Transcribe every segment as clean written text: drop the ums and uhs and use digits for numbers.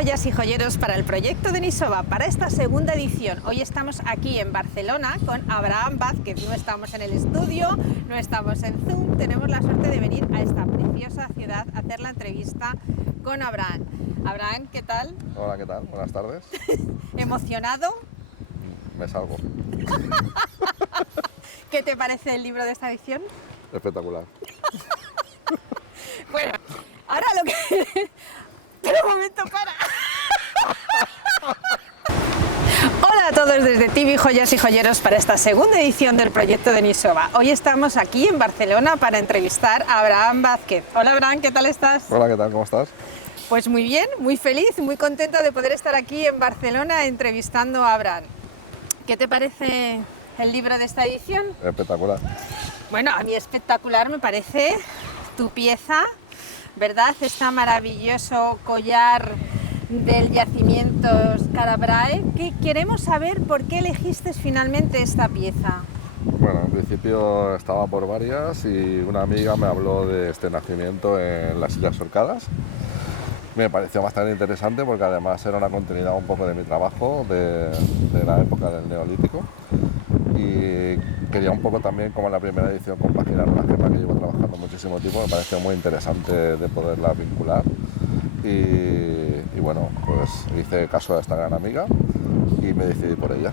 joyas y joyeros para el proyecto Denisova, para esta segunda edición. Hoy estamos aquí en Barcelona con Abraham Vázquez. No estamos en el estudio, no estamos en Zoom, tenemos la suerte de venir a esta preciosa ciudad a hacer la entrevista con Abraham. Abraham, ¿qué tal? Hola, ¿qué tal? Buenas tardes. ¿Emocionado? Me salgo. ¿Qué te parece el libro de esta edición? Espectacular. Bueno, ahora lo que... Pero un momento, para. Hola a todos desde TV Joyas y Joyeros para esta segunda edición del proyecto Denisova. Hoy estamos aquí en Barcelona para entrevistar a Abraham Vázquez. Hola Abraham, ¿qué tal estás? Hola, ¿qué tal? ¿Cómo estás? Pues muy bien, muy feliz, muy contenta de poder estar aquí en Barcelona entrevistando a Abraham. ¿Qué te parece el libro de esta edición? Espectacular. Bueno, a mí espectacular me parece tu pieza, ¿verdad? Este maravilloso collar del yacimiento Skara-Brae, que queremos saber por qué elegiste finalmente esta pieza. Bueno, en principio estaba por varias y una amiga me habló de este nacimiento en las Islas Orcadas. Me pareció bastante interesante porque además era una continuidad un poco de mi trabajo de la época del Neolítico y quería un poco también, como en la primera edición, compaginar una gema que llevo trabajando muchísimo tiempo. Me pareció muy interesante de poderla vincular y bueno, pues hice caso a esta gran amiga y me decidí por ella.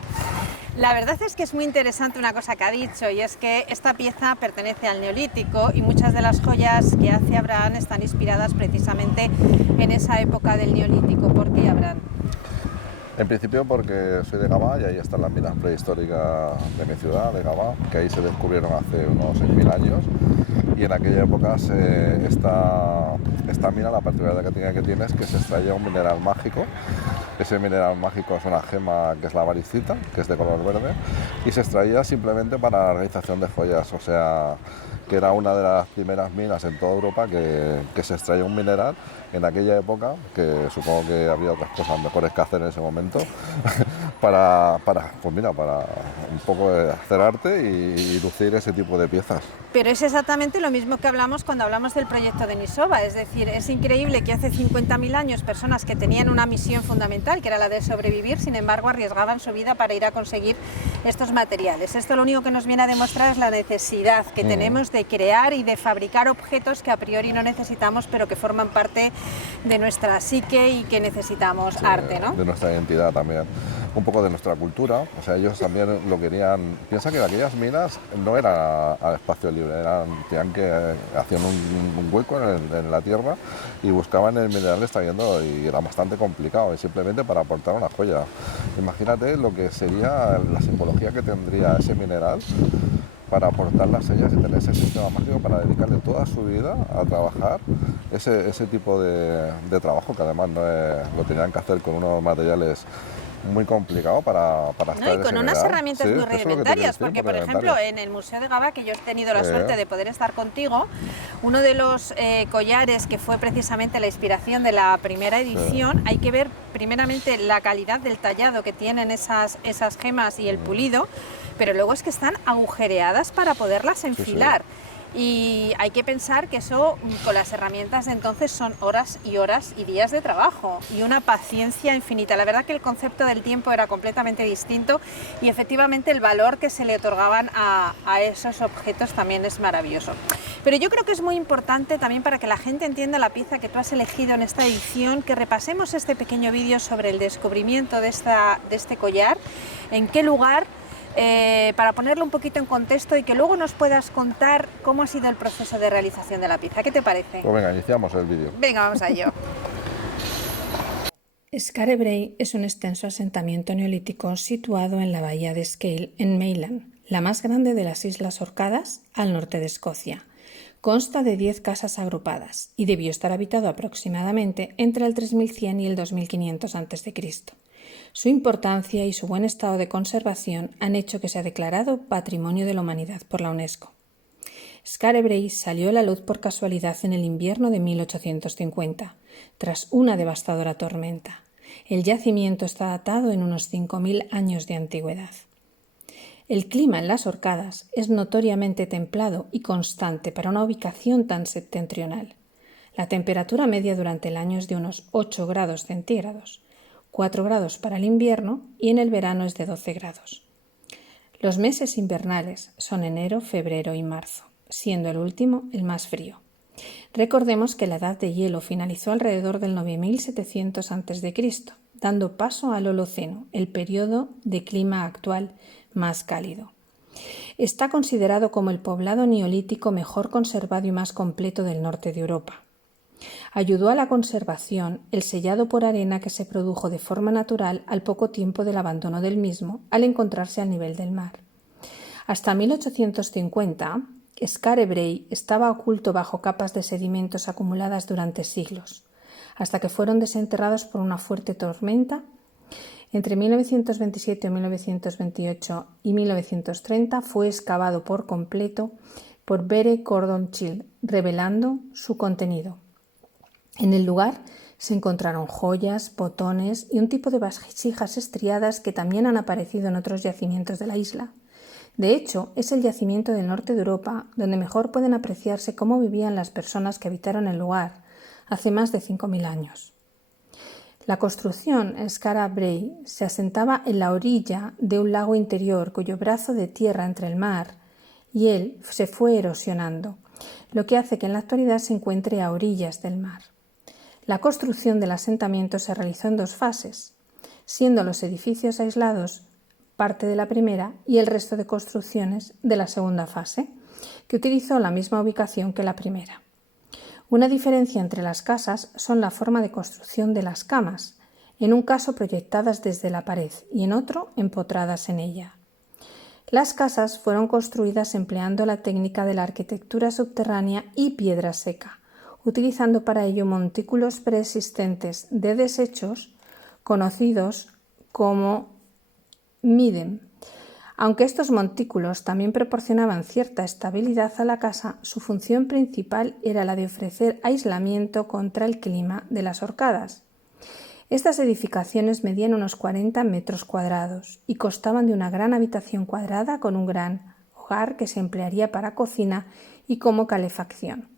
La verdad es que es muy interesante una cosa que ha dicho, y es que esta pieza pertenece al Neolítico y muchas de las joyas que hace Abraham están inspiradas precisamente en esa época del Neolítico. ¿Por qué, Abraham? En principio porque soy de Gavà y ahí están las minas prehistóricas de mi ciudad, de Gavà, que ahí se descubrieron hace unos 6.000 años. Y en aquella época esta mina, la particularidad que tiene es que se extraía un mineral mágico. Ese mineral mágico es una gema que es la varicita, que es de color verde, y se extraía simplemente para la realización de joyas. O sea, que era una de las primeras minas en toda Europa que se extraía un mineral en aquella época, que supongo que había otras cosas mejores que hacer en ese momento, para un poco hacer arte y lucir ese tipo de piezas. Pero es exactamente lo mismo que hablamos cuando hablamos del proyecto Denisova, es decir, es increíble que hace 50.000 años personas que tenían una misión fundamental, que era la de sobrevivir, sin embargo arriesgaban su vida para ir a conseguir estos materiales. Esto lo único que nos viene a demostrar es la necesidad que tenemos de crear y de fabricar objetos que a priori no necesitamos, pero que forman parte de nuestra psique y que necesitamos arte, ¿no? De nuestra identidad también, un poco de nuestra cultura. O sea, ellos también lo querían. Piensa que aquellas minas no eran al espacio libre, hacían un hueco en la tierra y buscaban el mineral extrayendo, y era bastante complicado, y simplemente para aportar una joya. Imagínate lo que sería la simbología que tendría ese mineral para aportar las sellas y tener ese sistema mágico para dedicarle toda su vida a trabajar ese tipo de trabajo, que además lo tenían que hacer con unos materiales muy complicados para ¿no? Y con unas herramientas muy rudimentarias, porque por ejemplo en el Museo de Gavà, que yo he tenido la suerte de poder estar contigo, uno de los collares que fue precisamente la inspiración de la primera edición, hay que ver primeramente la calidad del tallado que tienen esas gemas y el pulido, pero luego es que están agujereadas para poderlas enfilar. Y hay que pensar que eso, con las herramientas de entonces, son horas y horas y días de trabajo y una paciencia infinita. La verdad que el concepto del tiempo era completamente distinto y efectivamente el valor que se le otorgaban a esos objetos también es maravilloso. Pero yo creo que es muy importante también, para que la gente entienda la pieza que tú has elegido en esta edición, que repasemos este pequeño vídeo sobre el descubrimiento de este collar, en qué lugar, para ponerlo un poquito en contexto y que luego nos puedas contar cómo ha sido el proceso de realización de la pieza. ¿Qué te parece? Pues venga, iniciamos el vídeo. Venga, vamos a ello. Skara-Brae es un extenso asentamiento neolítico situado en la bahía de Scale, en Meylan, la más grande de las Islas Orcadas, al norte de Escocia. Consta de 10 casas agrupadas y debió estar habitado aproximadamente entre el 3100 y el 2500 a.C. Su importancia y su buen estado de conservación han hecho que sea declarado Patrimonio de la Humanidad por la UNESCO. Skara-Brae salió a la luz por casualidad en el invierno de 1850, tras una devastadora tormenta. El yacimiento está datado en unos 5.000 años de antigüedad. El clima en las Orcadas es notoriamente templado y constante para una ubicación tan septentrional. La temperatura media durante el año es de unos 8 grados centígrados, 4 grados para el invierno y en el verano es de 12 grados. Los meses invernales son enero, febrero y marzo, siendo el último el más frío. Recordemos que la edad de hielo finalizó alrededor del 9700 a.C., dando paso al Holoceno, el periodo de clima actual más cálido. Está considerado como el poblado neolítico mejor conservado y más completo del norte de Europa. Ayudó a la conservación el sellado por arena que se produjo de forma natural al poco tiempo del abandono del mismo al encontrarse al nivel del mar. Hasta 1850, Skare Brae estaba oculto bajo capas de sedimentos acumuladas durante siglos, hasta que fueron desenterrados por una fuerte tormenta. Entre 1927, 1928 y 1930 fue excavado por completo por Bere Cordon Child, revelando su contenido. En el lugar se encontraron joyas, botones y un tipo de vasijas estriadas que también han aparecido en otros yacimientos de la isla. De hecho, es el yacimiento del norte de Europa donde mejor pueden apreciarse cómo vivían las personas que habitaron el lugar hace más de 5.000 años. La construcción Skare Brae se asentaba en la orilla de un lago interior cuyo brazo de tierra entre el mar y él se fue erosionando, lo que hace que en la actualidad se encuentre a orillas del mar. La construcción del asentamiento se realizó en 2 fases, siendo los edificios aislados parte de la primera y el resto de construcciones de la segunda fase, que utilizó la misma ubicación que la primera. Una diferencia entre las casas son la forma de construcción de las camas, en un caso proyectadas desde la pared y en otro empotradas en ella. Las casas fueron construidas empleando la técnica de la arquitectura subterránea y piedra seca, utilizando para ello montículos preexistentes de desechos conocidos como midden. Aunque estos montículos también proporcionaban cierta estabilidad a la casa, su función principal era la de ofrecer aislamiento contra el clima de las horcadas. Estas edificaciones medían unos 40 metros cuadrados y constaban de una gran habitación cuadrada con un gran hogar que se emplearía para cocina y como calefacción.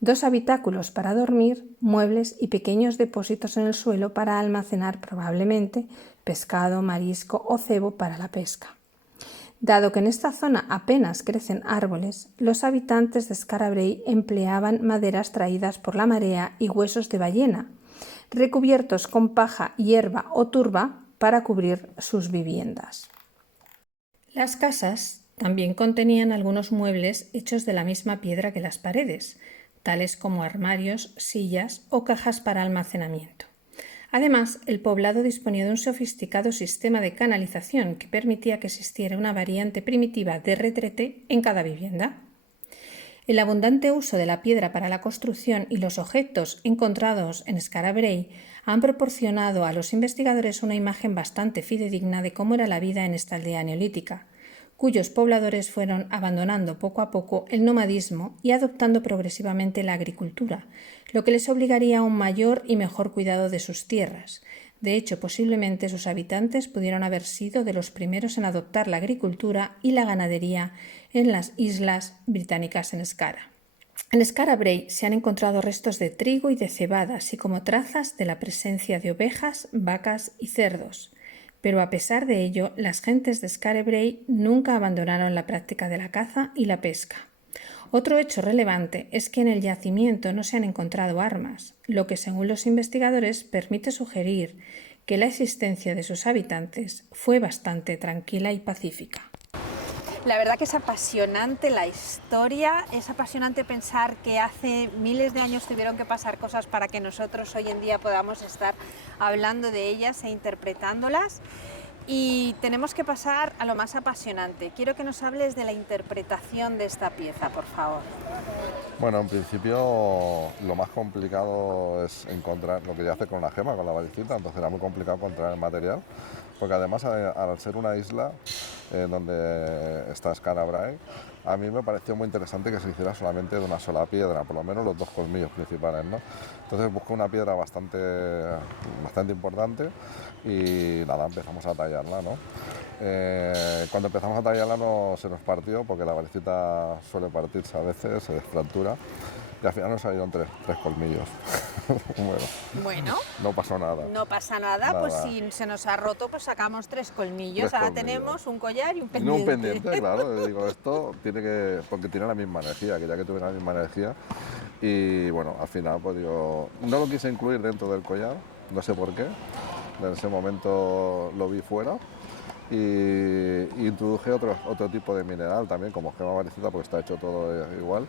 2 habitáculos para dormir, muebles y pequeños depósitos en el suelo para almacenar probablemente pescado, marisco o cebo para la pesca. Dado que en esta zona apenas crecen árboles, los habitantes de Skare Brae empleaban maderas traídas por la marea y huesos de ballena, recubiertos con paja, hierba o turba para cubrir sus viviendas. Las casas también contenían algunos muebles hechos de la misma piedra que las paredes, tales como armarios, sillas o cajas para almacenamiento. Además, el poblado disponía de un sofisticado sistema de canalización que permitía que existiera una variante primitiva de retrete en cada vivienda. El abundante uso de la piedra para la construcción y los objetos encontrados en Skare Brae han proporcionado a los investigadores una imagen bastante fidedigna de cómo era la vida en esta aldea neolítica, cuyos pobladores fueron abandonando poco a poco el nomadismo y adoptando progresivamente la agricultura, lo que les obligaría a un mayor y mejor cuidado de sus tierras. De hecho, posiblemente sus habitantes pudieron haber sido de los primeros en adoptar la agricultura y la ganadería en las islas británicas en Skara. En Skare Brae se han encontrado restos de trigo y de cebada, así como trazas de la presencia de ovejas, vacas y cerdos. Pero a pesar de ello, las gentes de Skare Brae nunca abandonaron la práctica de la caza y la pesca. Otro hecho relevante es que en el yacimiento no se han encontrado armas, lo que según los investigadores permite sugerir que la existencia de sus habitantes fue bastante tranquila y pacífica. La verdad que es apasionante la historia, es apasionante pensar que hace miles de años tuvieron que pasar cosas para que nosotros hoy en día podamos estar hablando de ellas e interpretándolas. Y tenemos que pasar a lo más apasionante. Quiero que nos hables de la interpretación de esta pieza, por favor. Bueno, en principio lo más complicado es encontrar lo que ya hace con la gema, con la varicita, entonces era muy complicado encontrar el material, porque además al ser una isla donde está Skare Brae, a mí me pareció muy interesante que se hiciera solamente de una sola piedra, por lo menos los 2 colmillos principales, ¿no? Entonces busqué una piedra bastante importante y nada, empezamos a tallarla, ¿no? Cuando empezamos a tallarla no se nos partió, porque la varicita suele partirse a veces, se desfractura, Y al final nos salieron tres colmillos. Bueno, no pasó nada. No pasa nada, pues si se nos ha roto, pues sacamos 3 colmillos. Ahora tenemos un collar y un pendiente. Un pendiente, claro. Digo, esto tiene que... porque tiene la misma energía, quería que tuviera la misma energía. Y bueno, al final, pues digo, no lo quise incluir dentro del collar, no sé por qué. En ese momento lo vi fuera. Y introduje otro tipo de mineral también, como gema variscita, porque está hecho todo igual,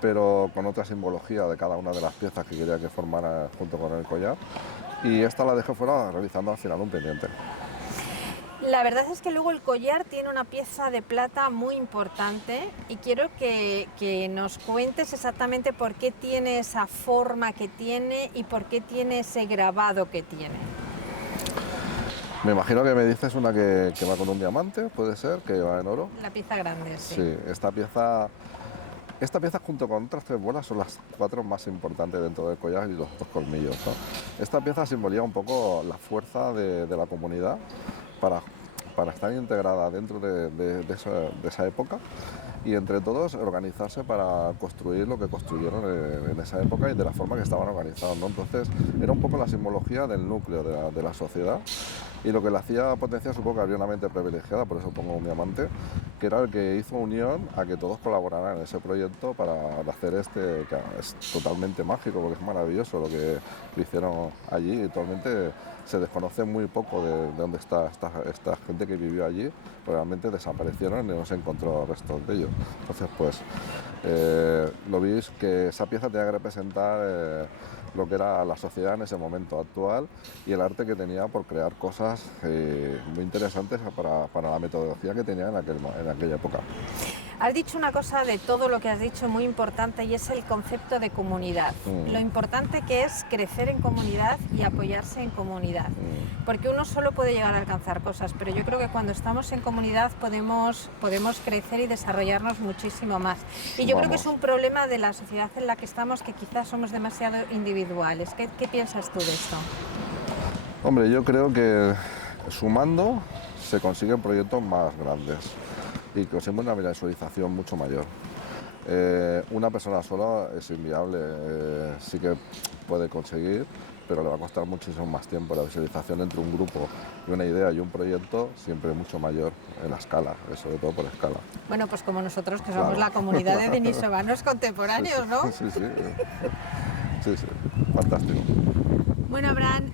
pero con otra simbología de cada una de las piezas que quería que formara junto con el collar. Y esta la dejé fuera realizando al final un pendiente. La verdad es que luego el collar tiene una pieza de plata muy importante y quiero que nos cuentes exactamente por qué tiene esa forma que tiene y por qué tiene ese grabado que tiene. Me imagino que me dices una que va con un diamante, puede ser, que va en oro. La pieza grande, sí. Sí, esta pieza junto con otras 3 bolas son las 4 más importantes dentro del collar y los 2 colmillos, ¿no? Esta pieza simboliza un poco la fuerza de la comunidad para estar integrada dentro de esa época y entre todos organizarse para construir lo que construyeron en esa época y de la forma que estaban organizados, ¿no? Entonces era un poco la simbología del núcleo de la sociedad y lo que le hacía potenciar, supongo que había una mente privilegiada, por eso pongo un diamante, que era el que hizo unión a que todos colaboraran en ese proyecto para hacer que es totalmente mágico, porque es maravilloso lo que hicieron allí y actualmente se desconoce muy poco de dónde está esta gente que vivió allí, realmente desaparecieron y no se encontró restos de ellos. Entonces, pues, lo veis que esa pieza tenía que representar lo que era la sociedad en ese momento actual y el arte que tenía por crear cosas muy interesantes para la metodología que tenía en aquella época. Has dicho una cosa de todo lo que has dicho muy importante y es el concepto de comunidad. Lo importante que es crecer en comunidad y apoyarse en comunidad. Porque uno solo puede llegar a alcanzar cosas, pero yo creo que cuando estamos en comunidad podemos crecer y desarrollarnos muchísimo más. Y yo creo que es un problema de la sociedad en la que estamos, que quizás somos demasiado individuales. ¿Qué piensas tú de esto? Hombre, yo creo que sumando se consiguen proyectos más grandes y conseguimos una visualización mucho mayor. Una persona sola es inviable, sí que puede conseguir, pero le va a costar muchísimo más tiempo. La visualización entre un grupo y una idea y un proyecto siempre mucho mayor en la escala, sobre todo por escala. Bueno, pues como nosotros que somos la comunidad de denisovanos contemporáneos, ¿no? Sí, fantástico. Bueno, Abraham,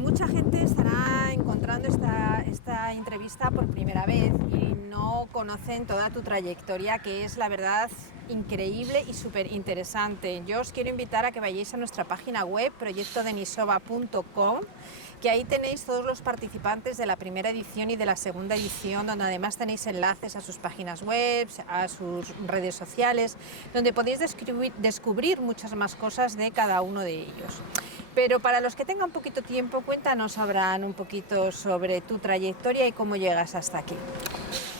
mucha gente estará encontrando esta entrevista por primera vez y no conocen toda tu trayectoria, que es la verdad increíble y súper interesante. Yo os quiero invitar a que vayáis a nuestra página web, proyectodenisova.com, que ahí tenéis todos los participantes de la primera edición y de la segunda edición, donde además tenéis enlaces a sus páginas web, a sus redes sociales, donde podéis descubrir muchas más cosas de cada uno de ellos. Pero para los que tengan poquito tiempo, cuéntanos, Abraham, un poquito sobre tu trayectoria y cómo llegas hasta aquí.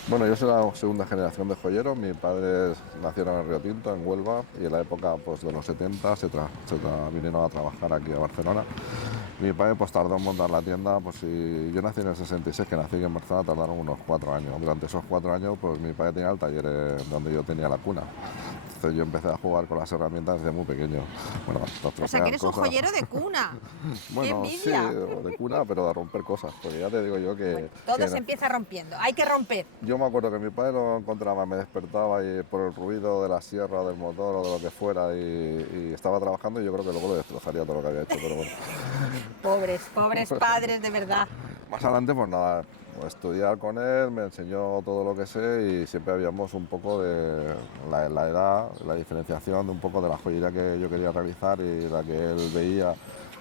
Bueno, yo soy la segunda generación de joyeros. Mis padres nacieron en Río Tinto, en Huelva, y en la época pues, de los 70 se vinieron a trabajar aquí a Barcelona. Mi padre pues, tardó en montar la tienda, pues si yo nací en el 66, que nací en Barcelona, tardaron unos 4 años. Durante esos 4 años pues, mi padre tenía el taller donde yo tenía la cuna. Entonces yo empecé a jugar con las herramientas desde muy pequeño. Bueno, o sea, que eres un joyero de cuna. Bueno, ¡qué sí, envidia! de cuna, pero de romper cosas. Porque ya te digo yo que... Bueno, todo se empieza rompiendo, hay que romper. Yo me acuerdo que mi padre lo encontraba, me despertaba y por el ruido de la sierra, del motor o de lo que fuera y estaba trabajando y yo creo que luego le destrozaría todo lo que había hecho, pero bueno. Pobres padres, de verdad. Más adelante, pues nada, estudiar con él, me enseñó todo lo que sé y siempre habíamos un poco de la edad, la diferenciación de un poco de la joyería que yo quería realizar y la que él veía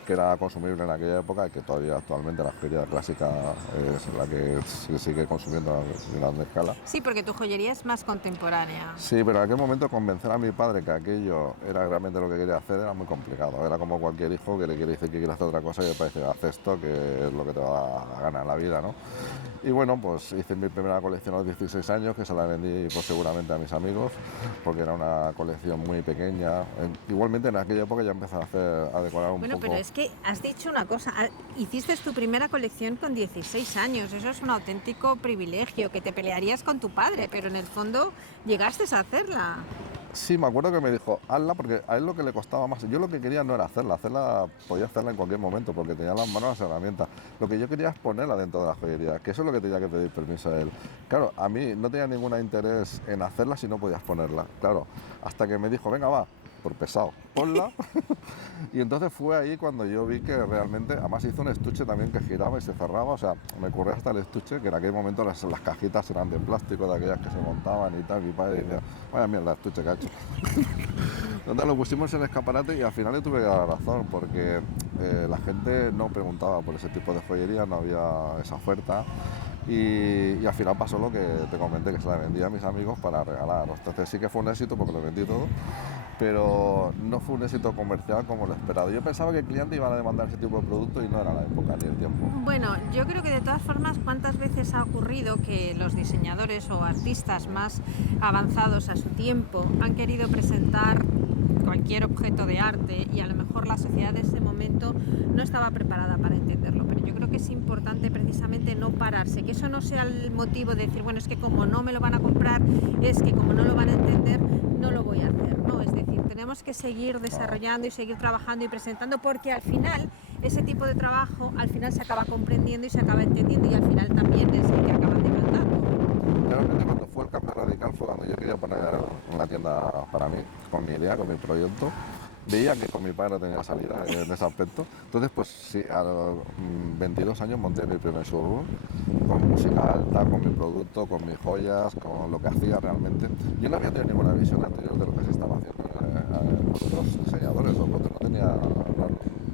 que era consumible en aquella época y que todavía actualmente la joyería clásica es la que se sigue consumiendo a gran escala. Sí, porque tu joyería es más contemporánea. Sí, pero en aquel momento convencer a mi padre que aquello era realmente lo que quería hacer era muy complicado. Era como cualquier hijo que le quiere decir que quiere hacer otra cosa y le parece haz esto, que es lo que te va a ganar en la vida, ¿no? Y bueno, pues hice mi primera colección a los 16 años, que se la vendí pues, seguramente a mis amigos, porque era una colección muy pequeña. Igualmente en aquella época ya empecé a decorar un poco. Bueno, pero es que has dicho una cosa, hiciste tu primera colección con 16 años, eso es un auténtico privilegio, que te pelearías con tu padre, pero en el fondo llegaste a hacerla. Sí, me acuerdo que me dijo, hazla, porque a él lo que le costaba más, yo lo que quería no era hacerla, podía hacerla en cualquier momento, porque tenía en las manos las herramientas. Lo que yo quería es ponerla dentro de la joyería, que eso es lo que tenía que pedir permiso a él. Claro, a mí no tenía ningún interés en hacerla si no podías ponerla. Claro, hasta que me dijo, venga, va, por pesado, ponla. Y entonces fue ahí cuando yo vi que realmente, además hizo un estuche también que giraba y se cerraba, o sea, me ocurrió hasta el estuche, que en aquel momento las cajitas eran de plástico, de aquellas que se montaban y tal, mi padre decía, vaya mierda, el estuche que ha hecho. Entonces lo pusimos en el escaparate y al final le tuve la razón, porque la gente no preguntaba por ese tipo de joyería, no había esa oferta. Y al final pasó lo que te comenté, que se la vendí a mis amigos para regalar. Entonces sí que fue un éxito porque lo vendí todo, pero no fue un éxito comercial como lo esperado. Yo pensaba que el cliente iba a demandar ese tipo de producto y no era la época ni el tiempo. Bueno, yo creo que de todas formas, ¿cuántas veces ha ocurrido que los diseñadores o artistas más avanzados a su tiempo han querido presentar cualquier objeto de arte y a lo mejor la sociedad de ese momento no estaba preparada para entenderlo? Pero yo creo que es importante precisamente no pararse, que eso no sea el motivo de decir, bueno, es que como no me lo van a comprar, es que como no lo van a entender, no lo voy a hacer, ¿no? Es decir, tenemos que seguir desarrollando y seguir trabajando y presentando, porque al final ese tipo de trabajo al final se acaba comprendiendo y se acaba entendiendo, y al final también es el que acaba demandando. Realmente cuando fue el cambio radical fue cuando yo quería poner una tienda para mí, con mi idea, con mi proyecto. Veía que con mi padre tenía salida en ese aspecto. Entonces, pues sí, a los 22 años monté mi primer showroom, con música alta, con mi producto, con mis joyas, con lo que hacía realmente. Yo no había tenido ninguna visión anterior de lo que se estaba haciendo otros diseñadores, o porque no tenía...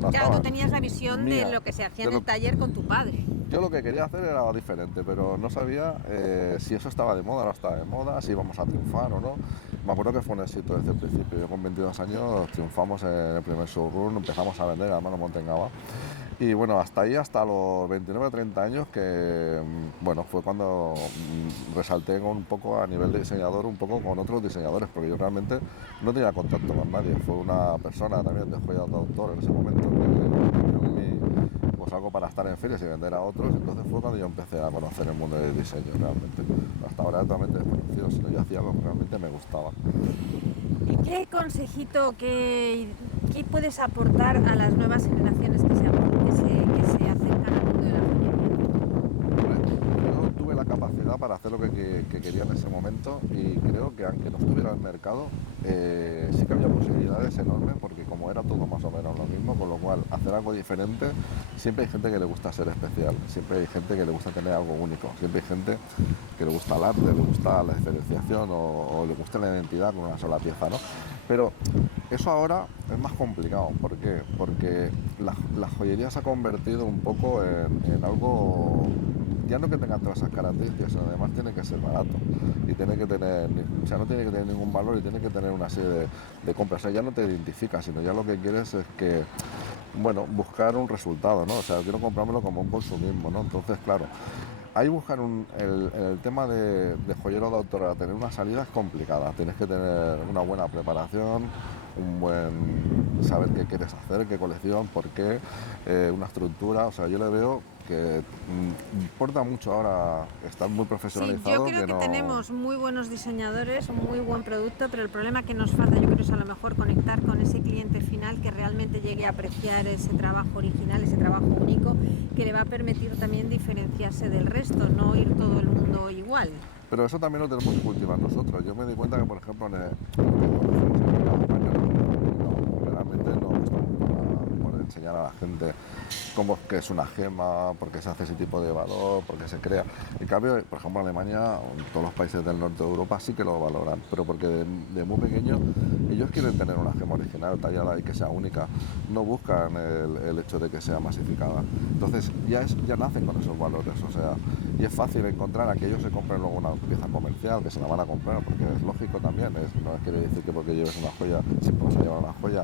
Claro, tú tenías la visión mía, de lo que se hacía en el taller con tu padre. Yo lo que quería hacer era algo diferente, pero no sabía si eso estaba de moda o no estaba de moda, si íbamos a triunfar o no. Me acuerdo que fue un éxito desde el principio. Yo con 22 años triunfamos en el primer showroom, empezamos a vender, además nos monté en Gavà. Y bueno, hasta ahí, hasta los 29 o 30 años, que bueno, fue cuando resalté un poco a nivel de diseñador, un poco con otros diseñadores, porque yo realmente no tenía contacto con nadie. Fue una persona también de joyas de autor en ese momento que pues algo para estar en ferias y vender a otros. Entonces fue cuando yo empecé a conocer el mundo del diseño realmente. Hasta ahora totalmente desconocido, sino yo hacía lo que realmente me gustaba. ¿Y qué consejito, qué puedes aportar a las nuevas generaciones que se acercan al mundo de la joyería? Yo tuve la capacidad para hacer lo que quería en ese momento, y creo que aunque no estuviera en el mercado, sí que había posibilidades enormes, porque como era todo más o menos lo mismo, con lo cual hacer algo diferente, siempre hay gente que le gusta ser especial, siempre hay gente que le gusta tener algo único, siempre hay gente que le gusta el arte, le gusta la diferenciación o le gusta la identidad con una sola pieza, ¿no? Pero eso ahora es más complicado. ¿Por qué? Porque la joyería se ha convertido un poco en algo, ya no que tenga todas esas características, sino además tiene que ser barato y tiene que tener, o sea, no tiene que tener ningún valor y tiene que tener una serie de compras. O sea, ya no te identificas, sino ya lo que quieres es que, bueno, buscar un resultado, ¿no? O sea, quiero comprármelo como un consumismo, ¿no? Entonces, claro, ahí buscar el tema de joyero de autor, a tener una salida es complicada. Tienes que tener una buena preparación, un buen saber qué quieres hacer, qué colección, por qué, una estructura. O sea, yo le veo que importa mucho ahora estar muy profesionalizado. Sí, yo creo que tenemos muy buenos diseñadores, un muy buen producto, pero el problema que nos falta, yo creo, es a lo mejor conectar con ese cliente final que realmente llegue a apreciar ese trabajo original, ese trabajo único, que le va a permitir también diferenciarse del resto, no ir todo el mundo igual. Pero eso también lo tenemos que cultivar nosotros. Yo me di cuenta que, por ejemplo, realmente no estamos por enseñar a la gente cómo que es una gema, por qué se hace ese tipo de valor, por qué se crea. En cambio, por ejemplo, Alemania, todos los países del norte de Europa sí que lo valoran, pero porque de muy pequeño ellos quieren tener una gema original, tallada y que sea única. No buscan el hecho de que sea masificada. Entonces ya nacen con esos valores, o sea, y es fácil encontrar a que ellos se compren luego una pieza comercial, que se la van a comprar, porque es lógico también, no quiere decir que porque lleves una joya siempre vas a llevar una joya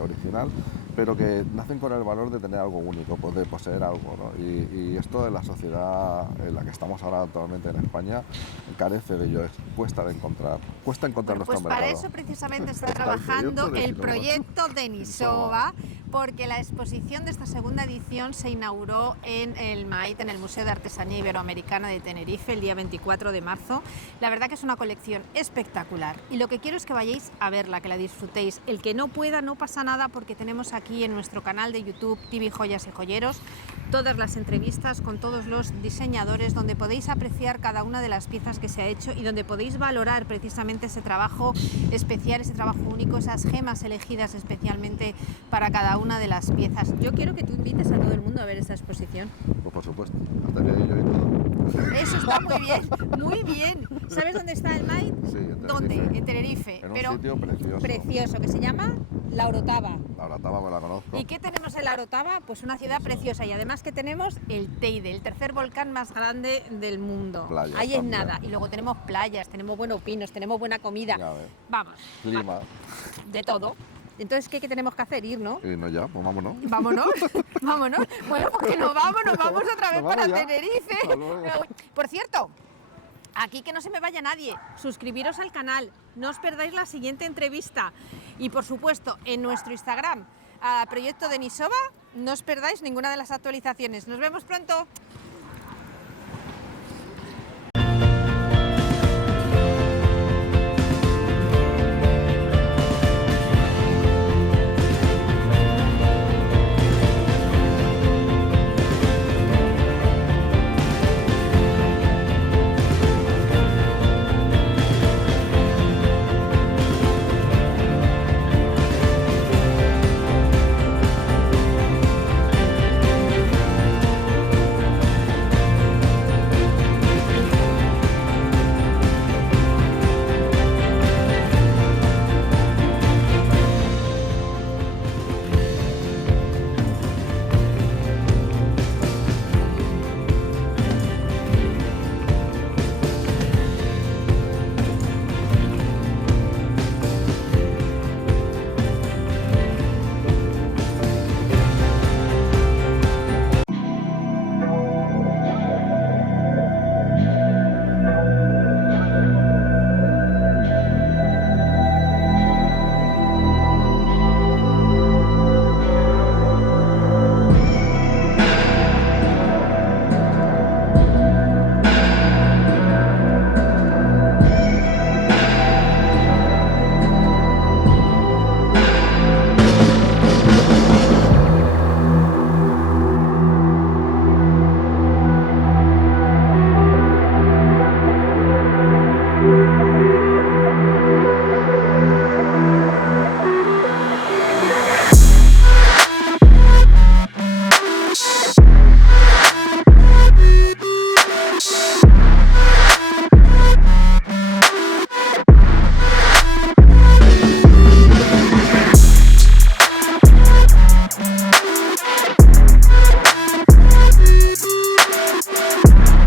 original, pero que nacen con el valor de tener algo único, de poseer algo, ¿no? Y esto de la sociedad en la que estamos ahora actualmente en España carece de ello, cuesta encontrar bueno, nuestro pues mercado. Para eso precisamente está trabajando el proyecto de Denisova, porque la exposición de esta segunda edición se inauguró en el MAIT, en el Museo de Artesanía Iberoamericana de Tenerife, el día 24 de marzo. La verdad que es una colección espectacular y lo que quiero es que vayáis a verla, que la disfrutéis. El que no pueda, no pasa nada, porque tenemos aquí en nuestro canal de YouTube TV Joyas y Joyeros todas las entrevistas con todos los diseñadores, donde podéis apreciar cada una de las piezas que se ha hecho y donde podéis valorar precisamente ese trabajo especial, ese trabajo único, esas gemas elegidas especialmente para cada una de las piezas. Yo quiero que tú invites a todo el mundo a ver esta exposición. Pues por supuesto, hasta que yo y todo. Eso está muy bien, muy bien. ¿Sabes dónde está el MAIT? Sí, en Tenerife. ¿Dónde? En Tenerife. En un sitio precioso. Precioso, que se llama La Orotava. La Orotava me la conozco. ¿Y qué tenemos en La Orotava? Pues una ciudad preciosa, y además que tenemos el Teide, el tercer volcán más grande del mundo. Playas Ahí es también. nada. Y luego tenemos playas, tenemos buenos pinos, tenemos buena comida. Ya ves. Vamos. Clima. De todo. Entonces, ¿qué tenemos que hacer? Ir, ¿no? Y no ya, pues vámonos. Vámonos, vámonos. Bueno, pues que nos vamos otra vez Nos vamos para ya. Tenerife. Hasta luego. Por cierto, aquí que no se me vaya nadie, suscribiros al canal, no os perdáis la siguiente entrevista. Y por supuesto, en nuestro Instagram, Proyecto Denisova, no os perdáis ninguna de las actualizaciones. Nos vemos pronto.